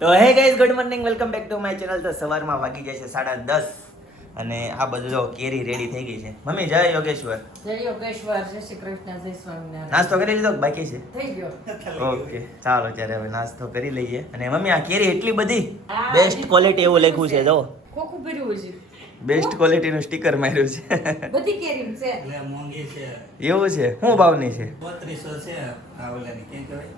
તો hey guys good morning welcome back to my channel. તો સવારમાં વાગી જાય છે 10:30 અને આ બધું જો કેરી રેડી થઈ ગઈ છે. મમ્મી જય યોગેશ્વર. જય યોગેશ્વર, જય શ્રી કૃષ્ણ, જય સ્વામિનારાયણ. નાસ્તો કરી લીધો કે બાકી છે? થઈ ગયો. ઓકે ચાલો ત્યારે હવે નાસ્તો કરી લઈએ. અને મમ્મી આ કેરી એટલી બધી હા, બેસ્ટ ક્વોલિટી એવું લખ્યું છે જો. ખોખું ભર્યું છે. બેસ્ટ ક્વોલિટીનું સ્ટીકર માર્યું છે. બધી કેરી છે. એટલે મોંઘી છે. એવું છે? શું ભાવની છે? 3500 છે આ ઓલાની કેમ કહેવાય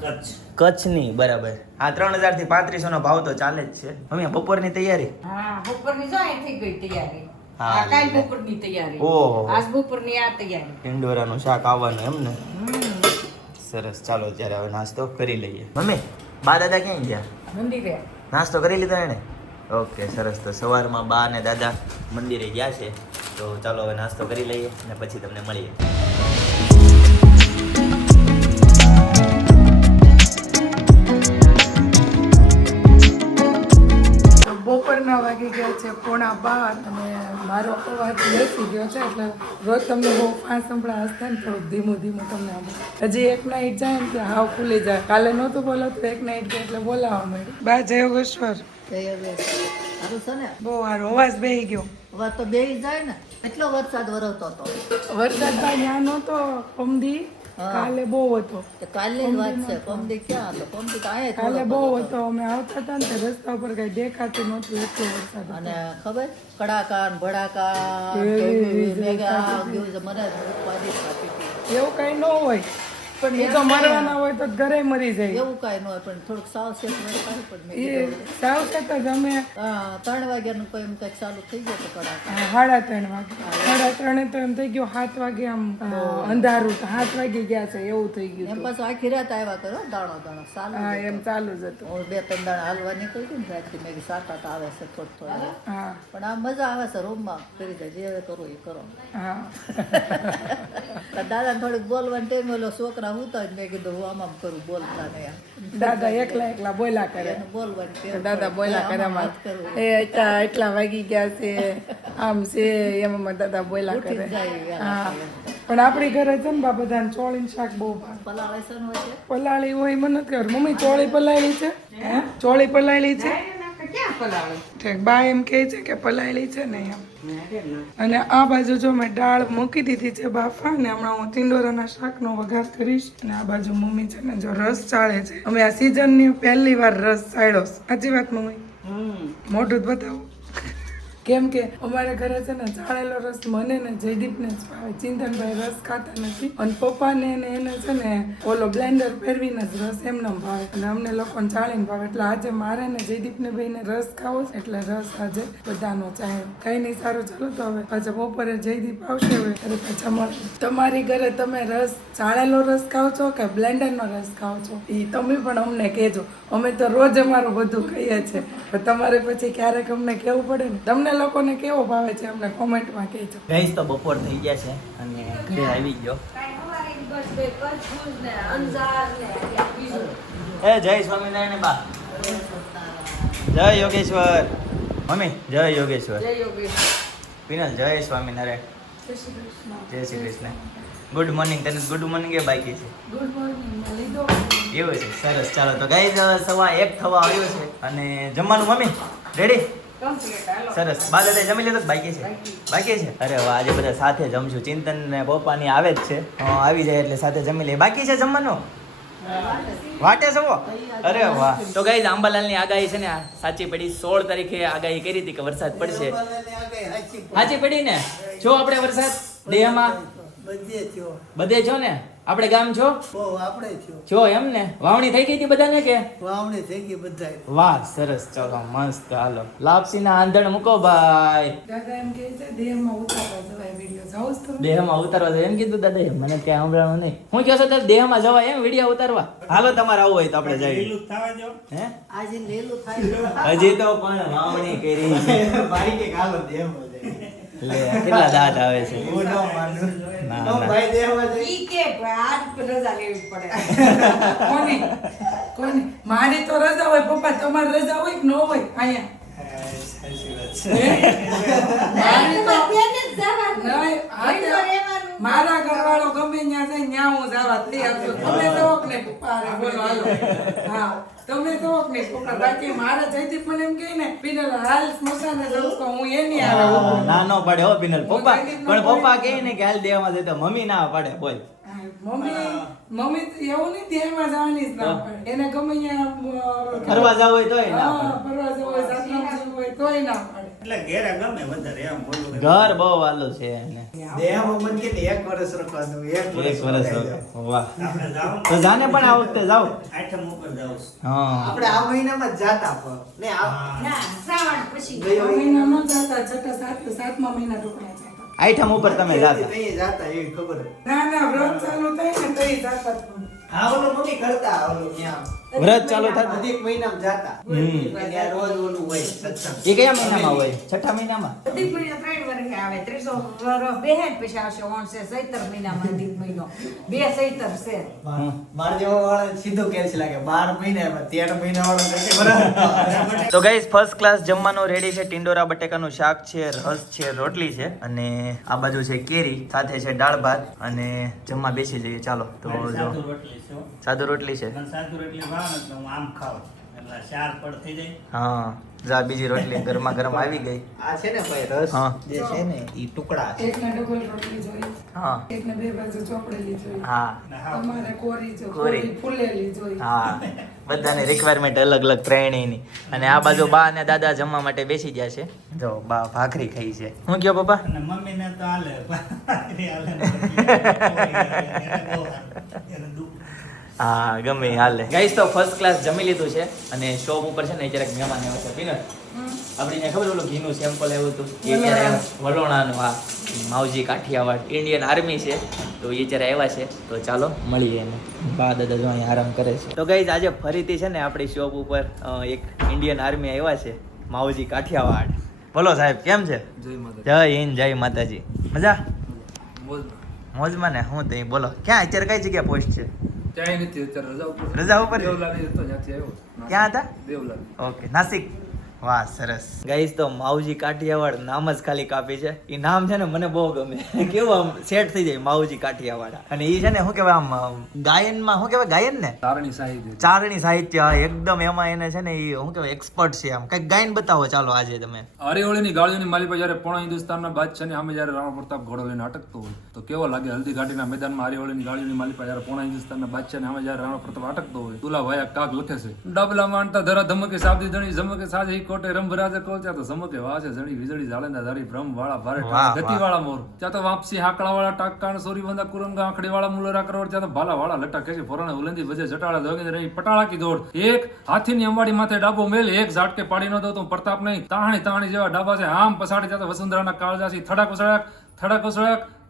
કચ્છ. કચ્છની બરાબર. આ 3000 થી 3500 નો ભાવ તો ચાલે જ છે. મમ્મી બપોરની તૈયારી? હા, બપોરની જો અહીં થઈ ગઈ તૈયારી. હા, આ કાલ બપોરની તૈયારી. ઓહો. આજ બપોરની આ તૈયારી. ઈંડોરાનું શાક આવવાનું એમ ને? સરસ ચાલો ત્યારે હવે નાસ્તો કરી લઈએ. મમ્મી બા દાદા ક્યાં ગયા? મંદિરે. નાસ્તો કરી લીધો એને? ઓકે સરસ. તો સવારમાં બા અને દાદા મંદિરે ગયા છે. તો ચાલો હવે નાસ્તો કરી લઈએ અને પછી તમને મળીએ. બપોરના વાગી ગયા છે 11:30 અને મારો અવાજ બેસી ગયો છે એટલે રોજ તમને બહુ ફાંસ સંભળા હસતા ને થોડુંક ધીમું ધીમું તમને આમ હજી એક નાઈટ જાય ને ત્યાં હાવ ખુલી જાય. કાલે નહોતું બોલાતું, એક નાઈટ જાય એટલે બોલાવવા મળ્યું. બા જય યોગેશ્વર. સારું છે ને બહુ સારો અવાજ બેહી ગયો. હવે તો બેહી જાય ને એટલો વરસાદ વરસતો હતો વરસાદ ભાઈ ત્યાં નહોતો પમદી, કાલે બહુ હતો. કે કાલની જ વાત છે પમદી ક્યાં હતો પમદી તો આયા કાલે થોડો બહુ હતો. હતો. અમે આવતા હતા ને તે રસ્તા ઉપર કઈ દેખાતું નહોતું એટલો વરસાદ હતો. અને ખબર કડાકા ને ભડાકા એવી મેગા ગયું છે મને ઉપાધિ થતી હતી. એવું કઈ ન હોય પણ એ તો મરવાના હોય તો ઘરે મરી જાય. એવું કાંઈ ન હોય પણ થોડુંક સાવચેત રહે સારું પણ મેં એ કીધું, સાવચેત જ અમે 3 વાગ્યાનું કોઈ એમ કંઈક ચાલુ થઈ ગયો તો કડાકા 3:30 વાગે 3:30 તો એમ થઈ ગયું 7 વાગે આમ અંધારું તો 7 વાગે ગયા છે એવું થઈ ગયું એમ હતું. પાછું આખી રાત આવ્યા કરો દાણો દાણો ચાલુ હા જ એમ હતો. ચાલુ જ હતું. હું 2-3 દાણા હાલવા નીકળી હતી ને રાતથી મેં કીધું 7-8 આવે છે થોડું થોડું હા પણ આ મજા આવે છે રૂમમાં કરી જાય જે કરો એ કરો. હા દાદાને થોડીક બોલવાની ટાઈમ ઓલો છોકરા હુતા જ મેં કીધું હું આમ કરું બોલતા ને દાદા એકલા બોલ્યા કરે. એને બોલવાની ટેવ દાદા પડે. બોલ્યા કરે આમાં માં વાત કરવું. એ એટલા વાગી ગયા છે આમ છે એમાં દાદા બોલ્યા ઉઠી કરે. જ જાય વહેલા હા સવારે. પણ આપણી ઘરે છે ને બા બધાને ચોળીનું શાક બહુ ભાવે. પલાળે છે ને વચ્ચે? પલાળી હોય મને નથી ખબર. મમ્મી ચોળી પલાળી છે? હે ચોળી પલાળી છે? ક્યાં પલાળે? ઠીક. બા એમ કહે છે કે પલાળી છે ને એમ. અને આ બાજુ જો મેં દાળ મૂકી દીધી છે બાફા ને હમણાં હું ટિંડોરાના શાકનો વઘાર કરીશ. અને આ બાજુ મમ્મી છે ને જો રસ ચાળે છે. અમે આ સિઝનની પહેલી વાર રસ ચાળ્યો છે. સાચી વાત મમ્મી? મોઢું જ બતાવો. કેમ કે અમારા ઘરે છે ને ચાળેલો રસ મને ને જયદીપને જ ભાવે. ચિંતનભાઈ રસ ખાતા નથી અને પપ્પાને ને એને છે ને ઓલો બ્લેન્ડર ફેરવીને જ રસ એમને ભાવે અને અમને લોકોને ચાળીને ભાવે. એટલે આજે મારે ને જયદીપને ભાઈને રસ ખાવો છે એટલે રસ આજે બધાનો ચાહે. કઈ નહીં, સારું ચાલો તો હવે પાછા બપોરે જયદીપ આવશે હવે ત્યારે પાછા મળે. તમારી ઘરે તમે રસ ચાળેલો રસ ખાવ છો કે બ્લેન્ડરનો રસ ખાવ છો એ તમે પણ અમને કહેજો. અમે તો રોજ અમારું બધું કહીએ છીએ પણ તમારે પછી ક્યારેક અમને કહેવું પડે ને. તમને લોકોને કેવો ભાવે છે અમને કોમેન્ટમાં કહેજો. ગાઈઝ તો બપોર થઈ ગયા છે અને ઘરે આવી ગયો. કાંઈ હવારે બસ બે કરછું ને અંજાર ને બીજું. એ જય સ્વામિનારાયણ બા. જય યોગેશ્વર. મમ્મી જય યોગેશ્વર. જય યોગેશ્વર. વિનલ જય સ્વામિનારાયણ. જય શ્રી કૃષ્ણ. જય શ્રી કૃષ્ણ. Good morning. તને ગુડ મોર્નિંગ એ બાકી છે? Good morning. લીધો એવું છે? સરસ ચાલો તો ગાઈઝ 1:15 થવા આવ્યો છે અને જમવાનું મમ્મી રેડી? કમ્પ્લીટ હાલો. સરસ. બા દાદા જમી લીધું કે બાકી છે? બાકી છે? અરે વાહ, આજે બધા સાથે જમશું. ચિંતન ને પપ્પાની આવે જ છે. આવી જાય એટલે સાથે જમી લઈએ. બાકી છે જમવાનું? વાટે સવો? અરે વાહ. તો ગાઈઝ આંબાલાલની આગાહી છે ને આ સાચી પડી. 16 તારીખે આગાહી કરી હતી કે વરસાદ પડશે. સાચી પડી ને? જો આપણે વરસાદ દેહમાં બધે થયો. બધે છો ને? આપણે ગામ છો? આપણે થયો. છો એમ ને? વાવણી થઈ ગઈ હતી બધાને કે? વાવણી થઈ ગઈ બધાય. વાહ સરસ. ચાલો મસ્ત. હાલો લાપસીના આંધણ મૂકો ભાઈ. દાદા એમ કહે છે દેહમાં ઉતારવા જવાય વિડીયો જાઉં છું તો દેહમાં ઉતારવા જાય એમ કીધું દાદાએ. મને ક્યાં સાંભળવાનું નહીં. હું કહો છો તારે દેહમાં જવાય એમ વિડીયો ઉતારવા? હાલો તમારે આવું હોય તો આપણે જઈએ. લીલું થવા દો. હે આજે લેલું થાય હજી તો પણ વાવણી કરી છે. બારી કે ખાલો દેહમાં જાય. લે કેટલા દાંત આવે છે. હું ન માનું. ના, નો ના. ભાઈ દેહમાં જાય. ઈ કે આજ રજા લેવી પડે. કોની મારી તો રજા હોય પપ્પા, તમારી રજા હોય કે ન હોય અહીંયા? સાચી વાત છે. મારી તો તેને જ જવાનું. નહીં, આ અહીં તો રહેવાનું મારા ઘરવાળો ગમે ત્યાં જાય ત્યાં હું જવા તૈયાર છું. તમે શોખ ને પપ્પા હારે બોલો હાલો. હા તમે શોખ ને પપ્પા. બાકી મારા જયદીપ મને એમ કહે ને પિનલ હાલ સ્મશાને જવું તો હું એની હારે ઊભો. ના નો પાડે હો પિનલ પપ્પા, પણ પપ્પા કહે ને કે હાલ દેવામાં જતો, મમ્મી ના પાડે બોલ. મમ્મી તો એવું નહીં દેહમાં જવાની જ ના પડે. એને ગમે ત્યાં ફરવા જવું હોય તોય ના હા, પાડે. ફરવા જવું હોય, સાસરામાં જવું હોય તોય ના પડે. એટલે ઘેરે ગમે વધારે એમ બોલું. ઘર બહુ વાલું છે એને. દેહમાં મન કે 1 વર્ષ રખવાનું, 1 એક વર્ષ વર્ષ રખાઈ વાહ. આપણે જાવું તો જાને પણ આ વખતે જાવ. આઠમ ઉપર જાવું છે. હા આપણે આ મહિનામાં જ જાતા પણ ને આ ના શ્રાવણ પછી ગયો આ મહિનામાં જતા છઠ્ઠા સાતમા મહિના ટુકડા જતા. આઈટમ ઉપર તમે જાતા. તઈ જાતા એવી ખબર હતી. ના ના વ્રત ચાલુ થાય ને તઈ જતા જ. હા ઓલું મમ્મી કરતા ઓલું ત્યાં વ્રત ચાલુ થાય. અધિક મહિનામાં જાતા હમ. ત્યાં રોજ ઓલું હોય સત્સંગ. એ કયા મહિનામાં હોય? છઠ્ઠા મહિનામાં? અધિક મહિનો 3 વર્ષે આવે 300 વર્ષ બેહે પછી આવશે ઓણસે ચૈત્ર મહિનામાં અધિક મહિનો 2 ચૈત્ર છે બાર જેવા વાળા સીધું કેલ્સી લાગે 12 મહિનામાં 13 મહિના વાળા નથી બરાબર. તો ગાઈસ ફર્સ્ટ ક્લાસ જમવાનું રેડી છે. ટિંડોરા બટેકાનું શાક છે, રસ છે, રોટલી છે અને આ બાજુ છે કેરી, સાથે છે દાળ ભાત અને જમવા બેસી જઈએ. ચાલો તો જો સાદું રોટલી છે હો. સાદું રોટલી છે. મને સાદું રોટલી ભાવે ને એટલે હું આમ ખાઉં એટલે 4 પડ થઈ જાય. હા જા બીજી રોટલી ગરમા ગરમ આવી ગઈ. આ છે ને ભાઈ રસ હા. જે છે ને ઈ ટુકડા છે. એકને ડબલ રોટલી જોઈએ, હા એકને બે બાજુ ચોપડેલી જોઈએ, હા તમારે કોરી કોરી. કોરી ફૂલેલી જોઈએ. હા બધાની રિક્વાયરમેન્ટ અલગ અલગ ત્રણેયની. અને આ બાજુ બા અને દાદા જમવા માટે બેસી ગયા છે. જો બા ભાખરી ખાઈ છે. હું કયો પપ્પા? અને મમ્મીને તો હાલે ભાખરી હાલે ને રોટલી હાલે. એને બહુ હાલે. એને દુઃખ. હા ગમે ઈ હાલે. ગાઈસ તો ફર્સ્ટ ક્લાસ જમી લીધું છે અને શોપ ઉપર છે ને જરાક મહેમાન આવ્યા છે. પીનલ આપણી ત્યાં ખબર ઓલું ઘીનું સેમ્પલ આવ્યું હતું એ જ્યારે વલોણાનું. હા માવજી કાઠિયાવાડ ઇન્ડિયન આર્મી છે તો એ જ્યારે આવ્યા છે તો ચાલો મળીએ એને. બા દાદા જો અહીંયા આરામ કરે છે. તો ગાઈસ આજે ફરીથી છે ને આપણી શોપ ઉપર એક ઇન્ડિયન આર્મી આવ્યા છે, માવજી કાઠિયાવાડ. બોલો સાહેબ કેમ છે? જય હિન્દ જય માતાજી. મજા મોજમાં ને? હું તો બોલો ક્યાં અત્યારે કઈ જગ્યા પોસ્ટ છે? ક્યાંય નથી અત્યારે રજા ઉપર રજા ઉપર છે? દેવલાલી હતો ત્યાંથી આવ્યો. ક્યાં હતા? દેવલાલી. ઓકે નાસિક. વાહ સરસ. ગાઈસ તો માવજી કાઠિયાવાડ નામ જ ખાલી કાપી છે. એ નામ છે ને મને બહુ ગમે. કેવું આમ સેટ થઈ જાય માવજી કાઠિયાવાડ. અને એ છે ને શું કહેવાય આમ ગાયનમાં શું કહેવાય ગાયન ને તારણી સાહિત્ય. ચારણી સાહિત્ય એકદમ એમાં એને છે ને એ શું કહેવાય એક્સપર્ટ છે. આમ કઈક ગાયન બતાવો ચાલો આજે તમે. આરેઓળીની ગાળીઓની માલિપા જ્યારે પૂર્ણ હિન્દુસ્તાનના બાદશાહની સામે જ્યારે રાણા પ્રતાપ ઘોડો લઈને અટકતો હોય તો કેવો લાગે? હલ્દી ઘાટીના મેદાનમાં આરેઓળીની ગાળીઓની માલિપા જ્યારે પૂર્ણ હિન્દુસ્તાનના બાદશાહની સામે જ્યારે રાણા પ્રતાપ અટકતો હોય તુલા ભાયા કાગ લખે છે ડબલા માનતા ધરા ધમકે સાબદી ધણી જમકે સાજે કોટે રંભરાજે કોચા તો સમકે વાસે જણી વીજળી જાળેંદા ધારી બ્રહ્મ વાળા ભારે ગતિ વાળા મોર ત્યાં તો વાપસી હાકડા વાળા ટાકાણ સોરી બંદા કુરંગા આંખડી વાળા મુલોરા કરોડ ત્યાં તો ભાલા વાળા લટા કેસે ફોરાને ઉલંદી વજે જટાળા જોગેન્દ્ર રહી પટાળા કી દોડ એક હાથીની અંબાડી માથે ડાબો મેલ એક ઝાટકે પાડી ન દો તો પ્રતાપ નહીં તાણી જેવા ડાબા છે આમ પસાડી ત્યાં તો વસુંધરાના કાળજાસી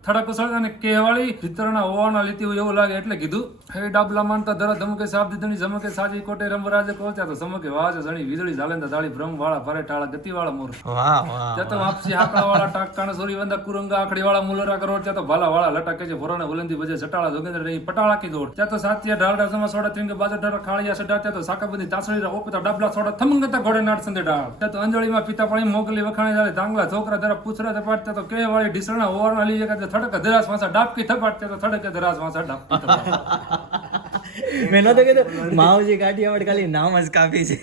થડા કુસળાક અને કેવાળી ભીતરના હોવાના લીધી હોય એવું લાગે એટલે કીધું હે ડાબલા માનતા ધરા ધમકે સાબદી ધણી જમકે સાજી કોટે રંભરાજે કોચા તો સમકે વાજે જણી વીજળી જાલેંદા ધાળી બ્રહ્મ વાળા ભારે ટાળા ગતિ વાળા મોર વાહ વાહ ત્યાં તો વાપસી હાકડા વાળા ટાકાણ સોરી બંદા કુરંગા આખડી વાળા મુલોરા કરોડ ત્યાં તો ભાલા વાળા લટા કે છે ફોરાને ઉલંદી વજે જટાળા જોગેન્દ્ર રહી પટાળા કી દોડ ત્યાં તો સાતિયા ઢાળડા સમા સોડા ત્રિંગ બાજુ ઢાળ ખાળિયા સડા ત્યાં તો સાકાબંધી તાસળી ઓપતા ડાબલા સોડા થમંગતા ઘોડે નાટ સંદે ઢાળ ત્યાં તો અંજળીમાં પિતા પાણી મોકલી વખાણે જાય ધાંગલા છોકરા ધરા પૂછરા ધપાટ ત્યાં તો કે વાળી ઢીસણા ઓવારના લઈ જાય થડક ધરાસ વાસા ડાબકી થપાટ ત્યાં તો થડકે ધરાસ વાસા ડાબકી થપાટ. મેં નતો કીધું માવજી કાઠિયાવાડ ખાલી નામ જ કાપી છે.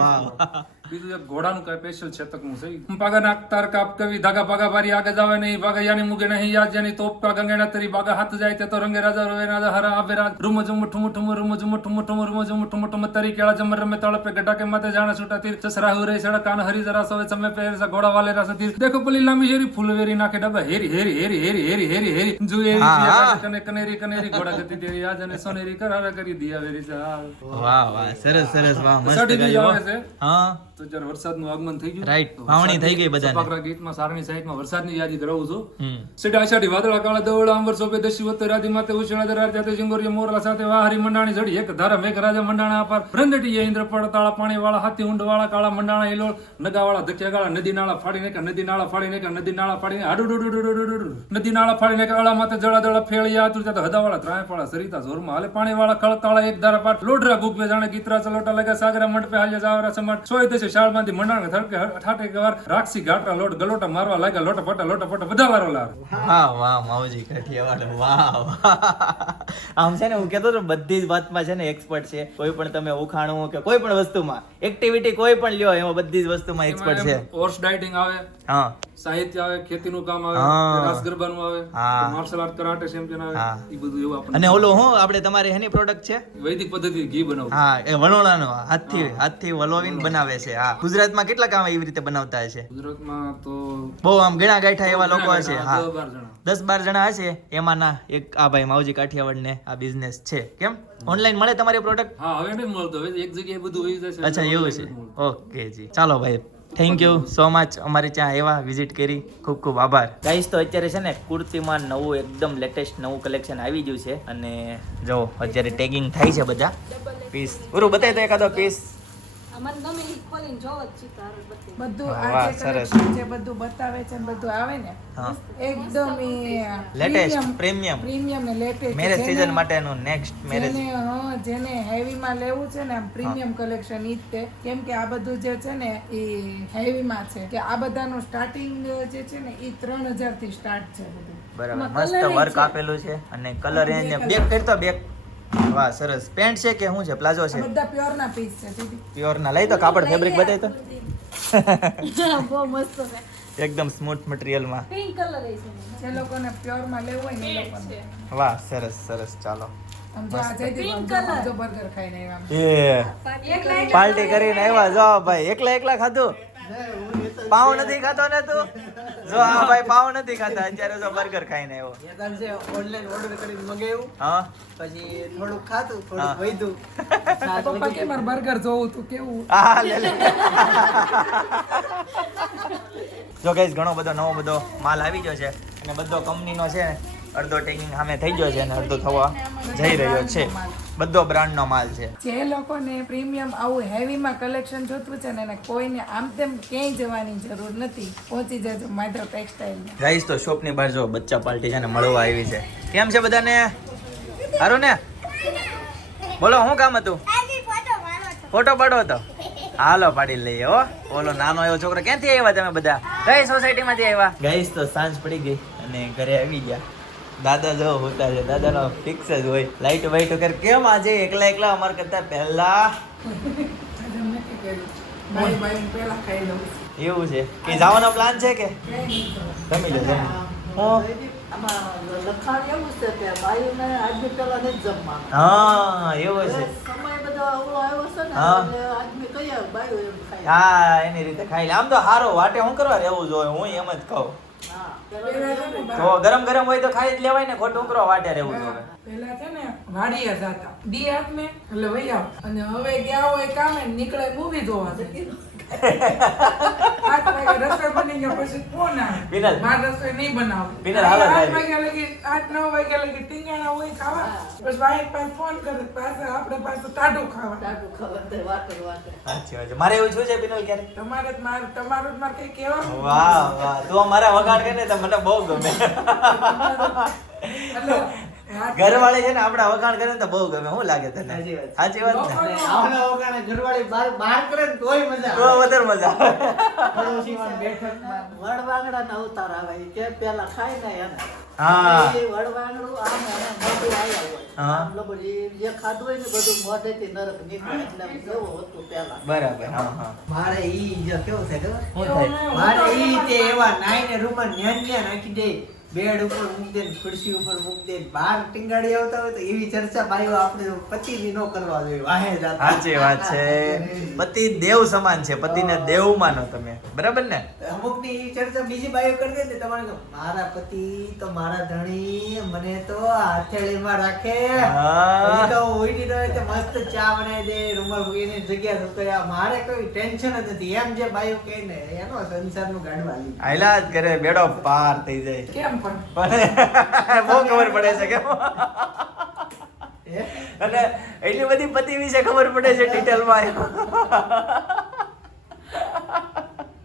વાહ. બીજું એક ઘોડાનું કઈ સ્પેશિયલ છેતકનું છે પાગા નાકતાર કાપ કવિ ધાગા પાગા બારી આગળ જાવે નહીં પાગા યાની મુગે નહીં યાદ જાની તોપ કા ગંગેના તરી બાગા હાથ જાય તે તો રંગે રાજા રોવે રાજા હરા આબે રાજ room zoom ઠુમ ઠુમ room zoom ઠુમ ઠુમ room zoom ઠુમ ઠુમ તરી કેળા જમર રમે તળપે ગઢા કે માતે જાણે છૂટા તીર ચસરા હુરે સડા કાન હરી જરા સોવે સમે પેર સા ઘોડા વાલે રાસ તીર દેખો પલી લાંબી શેરી ફૂલવેરી નાખે ડબા હેરી હેરી હેરી હેરી હેરી હેરી હેરી જુએરી જીયા કને કનેરી કનેરી ઘોડા ગતિ તેરી આજ અને સોનેરી કરારા કરી દિયા વેરી ચાલ. વાહ વાહ સરસ સરસ. વાહ મસ્ત સડી ગાયું આવે હો. છે. હા તો જ્યારે વરસાદનું આગમન થઈ ગયું રાઈટ વાવણી થઈ ગઈ બધાને. સપાકરા ગીતમાં સારણી સાહિત્યમાં વરસાદની યાદી કરાવું છું. હમ. સીડા આષાઢી વાદળા કાળા દવડા અંબર શોભે દશી વત્તે રાધી માતે ઉછળા દરાર જાતે જંગોરિયા મોરલા સાથે વાહરી મંડાણી જડી એક ધારા મેઘ રાજા મંડાણા અપાર ભ્રંદટીએ ઇન્દ્ર પડતાળા પાણી વાળા હાથી ઊંડ વાળા કાળા મંડાણા ઈલોળ નગા વાળા ધક્યા ગાળા નદી નાળા ફાડીને કે નદી નાળા ફાડીને કે નદી નાળા ફાડીને હાડુ નદી નાળા ફાડીને કે આળા માથે જળા દળા ફેળિયા આતુર જાતે હદા વાળા ત્રાય વાળા સરિતા જોરમાં હાલે પાણી વાળા ખળતાળા એક ધારા પાટ લોઢરા ગુગવે જાણે ગીતરા ચલોટા લગા સાગરા મંડપે હાલ્યા જાવરા સમાટ સોય દેશે શાળમાંથી મંડાણ થડકે ઠાઠે કે વાર રાખસી ઘાટા લોટ ગલોટા મારવા લાગ્યા લોટા ફટા બધા વારો લાર વાહ વાહ માવજી કાઠિયાવાડ વાહ વાહ આમ છે ને હું કહેતો હતો બધી જ વાતમાં છે ને એક્સપર્ટ છે કોઈ પણ તમે ઉખાણું કે કોઈ પણ વસ્તુમાં એક્ટિવિટી કોઈ પણ લ્યો એમાં બધી જ વસ્તુમાં એક્સપર્ટ છે હોર્સ ડાયટિંગ આવે, હા સાહિત્ય આવે, ખેતીનું કામ આવે, હા. રાસ ગરબાનું આવે, હા. માર્શલ આર્ટ કરાટે ચેમ્પિયન આવે, હા. એ બધું એવું અને આપણે ઓલો હું આપણે તમારી એની પ્રોડક્ટ છે વૈદિક પદ્ધતિ ઘી બનાવવું. હા એ વલોણાનો હાથથી વલોવીને બનાવે છે હા ગુજરાતમાં કેટલા કામ એવી રીતે બનાવતા હશે ગુજરાતમાં તો બહુ આમ ગણા ગાંઠા એવા લોકો હશે હા 10-12 જણા. 10-12 જણા હશે એમાંના એક આ ભાઈ માવજી કાઠિયાવાડ ને આ બિઝનેસ છે કેમ ઓનલાઈન મળે તમારી પ્રોડક્ટ હા હવે નથી મળતો, હવે એક જગ્યાએ બધું વહી જાય છે. અચ્છા એવું છે ઓકે જી ચાલો ભાઈ થેન્ક યુ સો મચ અમારી ત્યાં આવ્યા વિઝિટ કરી ખૂબ ખૂબ આભાર ગાઈસ તો અત્યારે છે ને કુર્તીમાં નવું એકદમ લેટેસ્ટ નવું કલેક્શન આવી ગયું છે અને જો અત્યારે ટેગિંગ થાય છે બધા પીસ પૂરું બતાવી તો એકાદો પીસ બધું વાહ, આ જે સરસ. collection છે બધું બતાવે છે ને બધું આવે ને હા એકદમ લેટેસ્ટ પ્રીમિયમ પ્રીમિયમ ને લેટેસ્ટ મેરેજ સીઝન માટેનું નેક્સ્ટ મેરેજ જેને હેવી માં લેવું છે ને પ્રીમિયમ કલેક્શન ઈ જ તે કેમ કે આ બધું જે છે ને એ હેવી માં છે કે આ બધાનું સ્ટાર્ટિંગ જે છે ને ઈ 3000 થી સ્ટાર્ટ છે બધું બરાબર એમાં મસ્ત colour ય વર્ક છે. આપેલું છે અને કલર એને બેક કરતો બેક વાહ સરસ પેન્ટ છે કે શું છે પ્લાઝો આ છે બધા પ્યોર ના પીસ છે દીદી પ્યોર ના લઈ તો કાપડ ફેબ્રિક બતાવી તો બહુ મસ્ત છે એકદમ સ્મૂથ મટીરિયલ માં પિંક કલર છે જે લોકોને પ્યોર માં લેવું હોય ને એ લોકોને વાહ સરસ સરસ ચાલો આમ જો આ જયદીપ આમ જો બર્ગર ખાઈને આવ્યા એ પાર્ટી કરીને આવ્યા જો ભાઈ એકલા ખાધું પાવ નથી ખાતો ને તું જો આ ભાઈ પાવ નથી ખાતા અત્યારે જો બર્ગર ખાઈને આવ્યો ઓનલાઈન ઓર્ડર કરીને મગાવ્યું હા પછી થોડુંક ખાધું હા. થોડુંક વધ્યું પપ્પા કે મારે બર્ગર જોવું તું કેવું આ લે લે જો ગાઈસ ઘણો બધો નવો બધો માલ આવી ગયો છે અને બધો કંપનીનો છે અડધો ટેગિંગ સામે થઈ ગયો છે અને અડધો થવા જઈ રહ્યો છે બધો બ્રાન્ડનો માલ છે જે લોકોને પ્રીમિયમ આવું હેવીમાં કલેક્શન જોતું છે ને એને કોઈને આમ તેમ ક્યાંય જવાની જરૂર નથી પહોંચી જજો માધવ ટેક્સટાઇલમાં ગાઈસ તો શોપની બહાર જો બચ્ચા પાર્ટી છે ને મળવા આવી છે કેમ છે બધાને સારું ને બોલો શું કામ હતું ફોટો પાડો હતો હાલો પાડી લઈએ હો ઓલો નાનો એવો છોકરો ક્યાંથી આવ્યા તમે બધા કઈ સોસાયટીમાંથી આવ્યા ગાઈસ તો સાંજ પડી ગઈ અને ઘરે આવી ગયા દાદા જો હોતા છે દાદાનો ફિક્સ જ હોય લાઈટ વાઈટ વગર કેમ આજે એકલા અમાર કરતા પહેલા આજે એમ નક્કી કર્યું બાઈ બાઈ પહેલા ખાઈ લઉં એવું છે કે જવાનો પ્લાન છે કે જમી લો જમી હું આમાં લખાણ એવું છે કે બાયુને આદમી પેલા નથી જમવાનું હા એવું છે સમય બધો અવળો આવ્યો છે ને હા. એટલે આદમી કહીએ બાયું એમ ખાય હા એની રીતે ખાઈ લે આમ તો હારો વાટે હું કરવા રહેવું જોઈએ હું એમ જ કહું હા પહેલા છે ને તો ગરમ ગરમ હોય તો ખાઈ જ લેવાય ને ખોટું કરો વાટે રહેવું જોઈએ પહેલા છે ને વાડીએ જાતા દી હાથમે એટલે વહી આવ અને હવે ગયા હોય કામે ને નીકળે મૂવી જોવા જાય 8 વાગે રસોઈ બની ગયો પછી ફોન આવે વિનલ. મારે રસોઈ નહીં બનાવું વિનલ, હાલો 8 ભાઈ. વાગ્યા લગી 8-9 વાગ્યા લગી ટીંગાણા હોય ખાવા પછી ભાઈ પાસે ફોન કરે પાસે આપણે પાસે ટાઢું ખાવા ટાટું ખબર તે વાટર વાટર સાચી વાત છે મારે એવું શું છે બિનલ ક્યારે તમારે જ મારે તમારું જ મારે કઈ કહેવાનું વાહ વાહ તું મારા વખાણ કરે ને તો મને બહુ ગમે એટલે વાત ઘરવાળી છે ને આપડા વખાણ કરે ને તો બહુ ગમે શું લાગે તને સાચી વાત. સાચી વાત ને અને આવના ઓગાણે ઘરવાળી બહાર કરે ને તોય મજા તો આવે વધારે મજા આવે પડોશીમાં બેઠકમાં વડવાંગડા ના ઉતાર આવે ઈ કે પેલા ખાય ને એને હા. એ વડવાંગડું આમ એને મોઢું આયા હોય હા. આમ લોકો જે ખાધું હોય ને બધું મોઢેથી નરક નીકળે એટલે કેવું હતું પેલા બરાબર હા હા મારે ઈ જો કેવું થાય ખબર શું થાય મારે ઈ તે એવા નાઈને રૂમમાં ન્યા નાખી દે બેડ ઉપર મૂકી દે ને ખુરશી ઉપર મૂકી દે ને બહાર ટીંગાડી આવતા હોય તો એવી ચર્ચા ભાઈઓ આપણે પતિની નો કરવા જોઈએ વાહે જાતા સાચી વાત છે પતિ દેવ સમાન છે પતિને દેવ માનો તમે બરાબર ને અમુકની ઈ ચર્ચા બીજી બાઈઓ કરી દે ને તમારે કહો, મારા પતિ તો મારા ધણી મને તો હથેળીમાં રાખે હા. પછી તો ઉઈડી રહે તો મસ્ત ચા બનાવી દે રૂમાલ મૂકીને જગ્યા સુકાયા મારે કોઈ ટેન્શન જ નથી એમ જે બાઈઓ કહે ને એનો સંસારનું ગાડવા લી આયલા જ કરે બેડો પાર થઈ જાય કેમ પણ પણ બહુ ખબર પડે છે કેમ અને એટલી બધી પતિ વિશે ખબર પડે છે ડિટેલમાં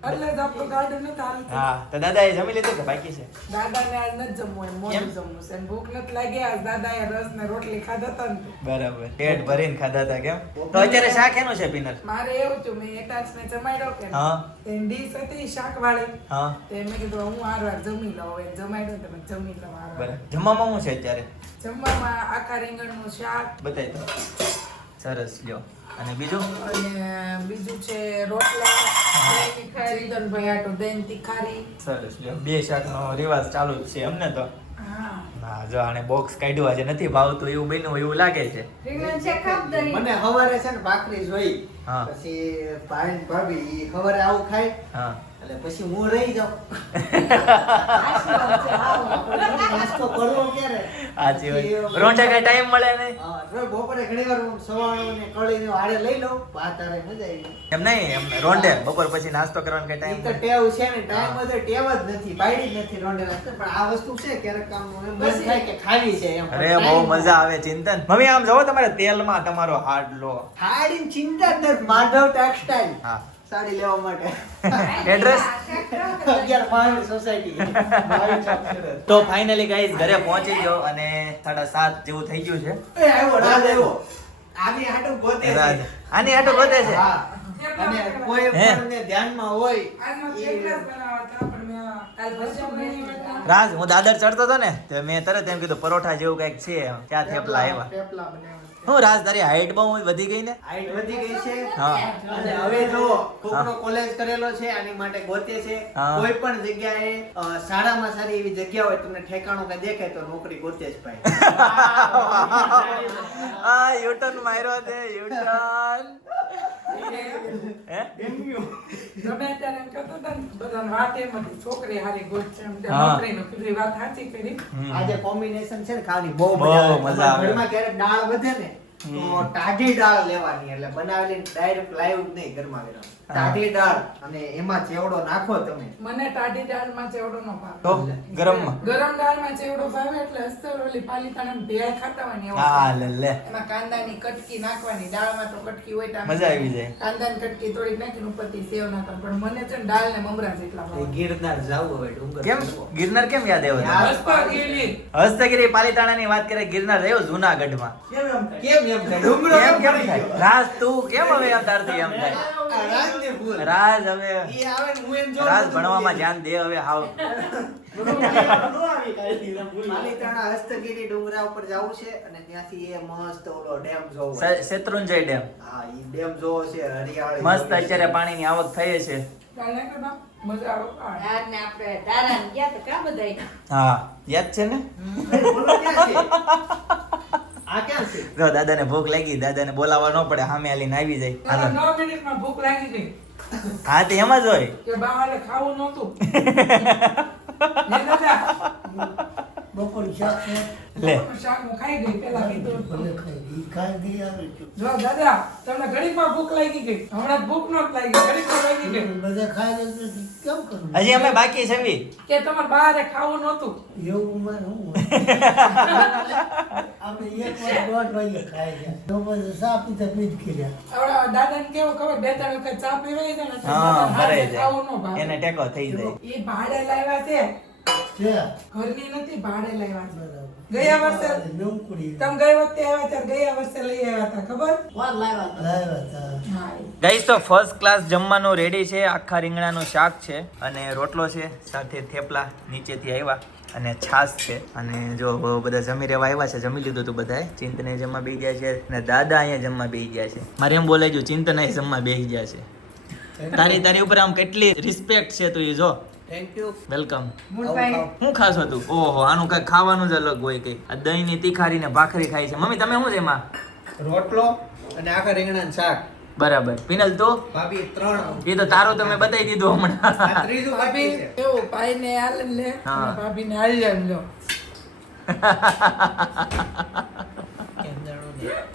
એટલે જ આપણું ગાડું નથી હાલતું. હા તો દાદાએ જમી લીધું કે બાકી છે? દાદાને આજ નથી જમવું એમ, મોડું કેમ? જમવું છે અને ભૂખ નથી લાગી. આજ દાદાએ રસ ને રોટલી ખાધા હતા ને. બરાબર, પેટ ભરીને ખાધા હતા કેમ? તો અત્યારે શાક એનું છે પિનલ? મારે એવું થયું, મેં એટાચને જમાડ્યો કે હા. એની ડીશ હતી શાકવાળી. હા તે મેં કીધું હું હારવાર જમી લઉં. હવે જમાડ્યો તો મેં જમી લઉં હારવાર. બરાબર. જમવામાં શું છે અત્યારે? જમવામાં આખા રીંગણનું શાક બતાવી દો. સરસ, લ્યો. અને બીજું? અને બીજું છે રોટલા, દહીં તીખારી, ચિંતનભાઈ આટો દહીં તીખારી. સરસ, લ્યો. બે શાકનો રિવાજ ચાલુ જ છે એમને તો. હા. ના જો આને બોક્સ કાઢ્યું આજે નથી ભાવતું એવું બન્યું હોય એવું લાગે છે. રીંગણ છે ખાપ દહીં. મને હવારે છે ને ભાખરી જોઈ હા. પછી ભાઈ ભાભી ઈ હવારે આવું ખાય હા એટલે પછી હું રહી જાઉં આશીર્વાદ છે, આવો. નાસ્તો કરવો ક્યારે સાચી પછી વાત. રોંઠે કઈ ટાઈમ મળે નહીં. હા, તો બપોરે ઘણી વાર હું સવાણું ને કળીને હારે લઈ લઉં ભાત હારે મજા આવી એમ નહીં, એમ રોંઢે બપોર પછી નાસ્તો કરવાનો કઈ ઈ ટાઈમ તો ટેવ છે ને ટાઈમ બધો ટેવ જ નથી પાડી જ નથી રોંડે નાસ્તો પણ આ વસ્તુ છે ક્યારેક આમ એમ મન થાય કે ખાવી છે એમ અરે બહુ મજા આવે ચિંતન. મમ્મી આમ જોવો તમારે તેલમાં તમારો હાડ લો. ખાડીને ચિંતા જ નથી માધવ ટેક્સટાઇલ હા. સાડી લેવા માટે એડ્રેસ? 11 સોસાયટી તો ફાઇનલી ગાઈઝ ઘરે પહોંચી ગયો અને 7:30 જેવું થઈ ગયું છે. એ આવ્યો રાજ આવ્યો આની હાટું ગોતે રાજ. છે આની હાટુ ગોતે છે. હા અને કોઈ હે? પણ ને ધ્યાનમાં હોય આજનો ઈ- થેપલા જ બનાવવા હતા, પણ મેં કાલ ભજીયા બનાવ્યા હતા. રાજ, હું દાદર ચડતો હતો ને તો મેં તરત એમ કીધું પરોઠા જેવું કઈક છે એમ. ત્યાં થેપલા આવ્યા. થેપલા બનાવ્યા હું રાજ, તારી હાઈટ બહુ વધી ગઈ ને? હાઈટ વધી ગઈ છે હા. અને હવે જો કોકનો કોલેજ કરેલો છે આની માટે ગોતે છે હા. કોઈ પણ જગ્યાએ સારામાં સારી એવી જગ્યા હોય તમને ઠેકાણું કઈ દેખાય તો નોકરી ગોતે જ ભાઈ આ યુટર્ન માર્યો છે, યુટર્ન. હે? તમે અત્યારે એમ કહેતા હતા ને, બધાને વાત એમ હતી, છોકરી હારી ગોત છે એમ, તે હા. નોકરીનું કીધું, એ વાત સાચી કરી. આજે કોમ્બિનેશન છે ને ખાવાની બહુ બહુ મજા મજા આવે. ઘરમાં ક્યારેક દાળ વધે ને તો ટાઢી દાળ લેવાની એટલે બનાવેલી ડાયરેક્ટ લાઈવ જ નહીં ઘરમાં લેવાની ટાઢી દાળ અને એમાં ચેવડો નાખો તમે મને ટાઢી દાળમાં ચેવડો ન ભાવે. તો ગરમમાં? ગરમ દાળમાં ચેવડો ભાવે એટલે અસ્તર ઓલી પાલીતાણાની ભેળ ખાતા હોય ને એવો હા લે લે. એમાં કાંદાની કટકી નાખવાની, દાળમાં તો કટકી હોય તો આમ મજા આવી જાય. કાંદાની કટકી થોડીક નાખીને ઉપરથી સેવ નાખવાની. પણ મને છે ને દાળ ને મમરા જેટલા એ ભાવે. ગિરનાર જાવું હવે ડુંગર કેમ ગિરનાર કેમ યાદ આવ્યો? યાદ. હસ્તગીરી. હસ્તગીરી પાલીતાણાની વાત કરે, ગિરનાર રહ્યો જુનાગઢમાં. કેમ એમ થાય ડુંગરો કેમ કેમ પડી થાય? ગયો? રાજ તું કેમ હવે એમ તારથી એમ થાય? આ રાજને ભૂલ. રાજ હવે ઈ આવે ને હું એમ જોઉં રાજ બધું ભણવામાં ભૂલી ધ્યાન દે હવે હાવ. પાલીતાણા હસ્તગીરી ડુંગરા ઉપર જવું છે અને ત્યાંથી એ મસ્ત ઓલો ડેમ જોવો છે. શેત્રુંજય ડેમ હા ઈ ડેમ જોવો છે હરિયાળી મસ્ત જોવી છે. અત્યારે પાણીની આવક થઈ છે. દાળ નાખો તો મજા આવે. દાળને આપણે દારાને ગયા તો કાં બધાય? હા યાદ છે ને? બોલો ક્યાં છે? આ ક્યાં છે? જો દાદાને ભૂખ લાગી, દાદાને બોલાવવા ન પડે, સામે હાલીને આવી જાય. તારા હાલો. 9 મિનિટમાં ભૂખ લાગી ગઈ હા તો એમ જ હોય. કે બાવાલે ખાવું નહોતું. લે દાદા, બપોરનું શાક છે લે શાક હું ખાઈ ગઈ પેલા કીધું. ભલે ખાઈ ઈ ખાઈ ગઈ આવે છે. જો દાદા, તમને ઘડીકમાં ભૂખ લાગી ગઈ. હમણાં જ ભૂખ નહોતી લાગી, ઘડીકમાં લાગી ગઈ. બધા ખાઈ લે તો કેમ કરું હજી અમે બાકી છે બી. કે તમારે બહારે ખાવું નહોતું. એવું મારે હું હોય. આપણે 1 વાગે 1:30 વાગે ખાઈ ગયા તો પછી સા પીતા પીત કર્યા હવે દાદાને કેવું ખબર, 2-3 વખત ચા પીવાય છે ને એટલે હા દાદાને ભરાઈ હાથે ખાવું ન જાય, ભાવે. એને ટેકો થઈ જાય. એ ભાડે લાવ્યા છે, છે ઘરની નથી, ભાડે લાવ્યા છે. બરાબર ગયા વર્ષે નવકુડી તમે ગઈ વખતે આવ્યા ત્યારે ગયા વર્ષે લઈ આવ્યા હતા ખબર? વાર લાવ્યા હતા. લાવ્યા હતા હા. ગાઈસ તો ફર્સ્ટ ક્લાસ જમવાનું રેડી છે. આખા રીંગણાનું શાક છે અને રોટલો છે, સાથે થેપલા નીચેથી આવ્યા અને છાશ છે. અને જો બધા જમી રહેવા આવ્યા છે, જમી લીધું હતું બધાએ. ચિંતને જમવા બેસી ગયા છે અને દાદા અહીંયા જમવા બેસી ગયા છે. મારે એમ બોલાઈ ગયું ચિંતન અહીં જમવા બેસી ગયા છે. તારી ઉપર આમ કેટલી રિસ્પેક્ટ છે તું, એ જો. Thank you welcome. મૂળભાઈ શું ખાસ હતું? ઓહો આનું કઈ ખાવાનું જ અલગ હોય. કઈ આ દહીંની તીખારી ને ભાખરી ખાય છે. મમ્મી તમે શું છે એમાં? રોટલો અને આખા રીંગણાનું શાક બરાબર. પિનલ તો ભાભી 3 એ તો તારું તમે બતાવી દીધું હમણાં. આ ત્રીજું ભાભી બાકી છે કેવું, ભાઈને હાલે લે હા. અને ભાભીને હાલી જાય લો.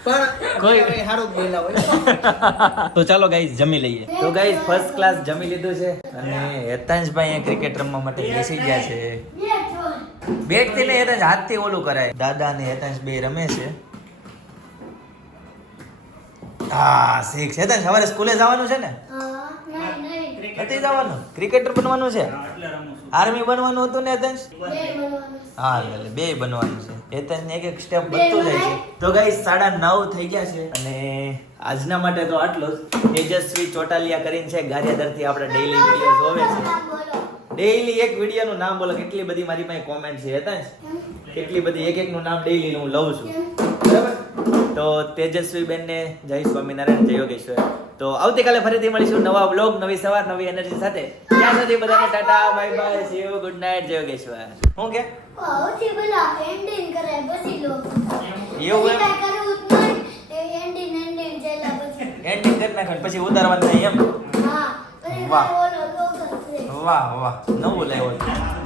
પણ કોઈ- કોઈ હારું જ બોલ્યા હોય તો ચાલો ગાઈઝ જમી લઈએ. તો ગાઈઝ ફર્સ્ટ ક્લાસ જમી લીધું છે અને હેતાંશભાઈ અહીંયા ક્રિકેટ રમવા માટે બેસી ગયા છે. બેટ થી ને હેતાંશ હાથથી ઓલું કરાય. દાદા અને હેતાંશ બે રમે છે. હા શીખ. હેતાંશ સવારે સ્કૂલે જવાનું છે ને? નથી જવાનું ક્રિકેટર બનવાનું છે એટલે રમું છું આર્મી બનવાનું હતું ને તંસ હા એટલે બે બનવાનું છે એ તને એક સ્ટેપ વધતું જાય છે તો ગાઈસ 9:30 થઈ ગયા છે અને આજના માટે તો આટલું જ તેજસ્વી ચોટાલિયા કરીને છે ગારિયાદરથી આપણે ડેઈલી વિડીયો જોવે છે ડેઈલી એક વિડીયોનું નામ બોલો કેટલી બધી મારી પાસે કોમેન્ટ છે હતા કેટલી બધી એક એકનું નામ ડેઈલી હું લઉં છું બરાબર તો તેજસ્વી બેનને જય સ્વામિનારાયણ જય યોગેશ્વર તો આવતીકાલે ફરીથી મળીશું નવા બ્લોગ નવી સવાર નવી એનર્જી સાથે ત્યાં સુધી બધાને Tata bye bye see you good night જય યોગેશ્વર હું કે એવું એન્ડિંગ કરી નાખો પછી ઉતારવાનું નહીં એમ વાહ વાહ વાહ નવું લાવ્યો